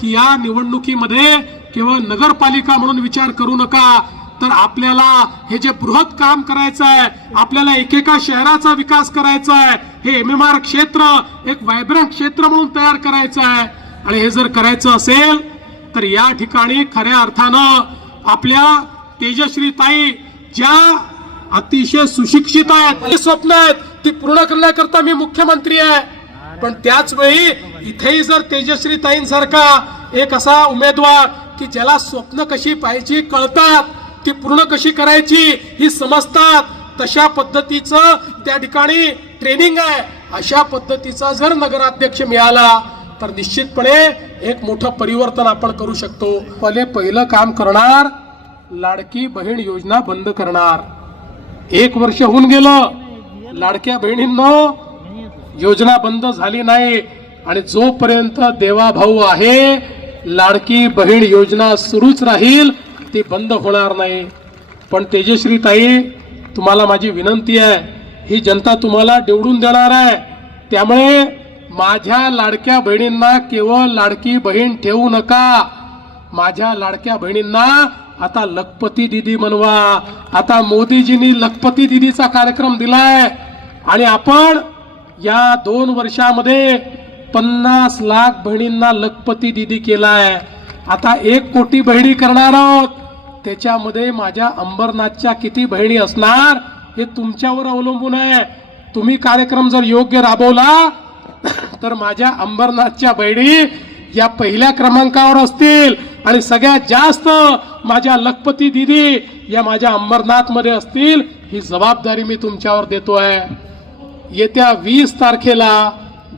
की या निवडणुकीमध्ये केवळ नगरपालिका म्हणून विचार करू नका तर आपल्याला हे जे बृहत काम करायचं आहे आपल्याला एकेका शहराचा विकास करायचा आहे हे एम एम आर क्षेत्र एक व्हायब्रंट क्षेत्र म्हणून तयार करायचं आहे आणि हे जर करायचं असेल तर या ठिकाणी खऱ्या अर्थानं आपल्या तेजश्री ताई ज्या अतिशय सुशिक्षित आहेत स्वप्न आहेत ती पूर्ण करण्याकरता मी मुख्यमंत्री आहे. पण त्याच वेळी इथेही जर तेजश्री ताईंसारखा एक असा उमेदवार की ज्याला स्वप्न कशी पाहिजे कळतात ती पूर्ण कशी करायची ही समजतात तशा पद्धतीचं त्या ठिकाणी ट्रेनिंग आहे. अशा पद्धतीचा जर नगराध्यक्ष मिळाला तर निश्चितपणे एक मोठं परिवर्तन आपण करू शकतो. पहिले पहिलं काम करणार लाडकी बहीण योजना बंद करणार. एक वर्ष होऊन गेलं लाडक्या बहिणींनो योजना बंद झाली नाही आणि जोपर्यंत देवाभाऊ आहे लाडकी बहीण योजना सुरूच राहील ती बंद होणार नाही. पण तेजश्री ताई तुम्हाला माझी विनंती आहे ही जनता तुम्हाला निवडून देणार आहे. त्यामुळे माझ्या लाडक्या बहिणींना केवळ लाडकी बहीण ठेवू नका. माझ्या लाडक्या बहिणींना आता लखपती दिदी म्हणवा. आता मोदीजींनी लखपती दिदीचा कार्यक्रम दिलाय. आणि आपण या दोन वर्षामध्ये पन्नास लाख बहिणींना लखपती दिदी केलाय. आता एक कोटी बहिणी करणार आहोत. त्याच्यामध्ये माझ्या अंबरनाथच्या किती बहिणी असणार हे तुमच्यावर अवलंबून आहे. तुम्ही कार्यक्रम जर योग्य राबवला तर माझ्या अंबरनाथच्या बहिणी या पहिल्या क्रमांकावर असतील. आणि सगळ्यात जास्त माझ्या लखपती दिदी या माझ्या अंबरनाथमध्ये असतील ही जबाबदारी मी तुमच्यावर देतो आहे येत्या वीस तारखेला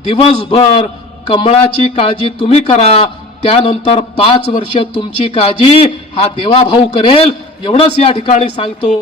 दिवसभर कमळाची काळजी तुम्ही करा. त्यानंतर पाच वर्ष तुमची काळजी हा देवाभाऊ करेल. एवढंच या ठिकाणी सांगतो.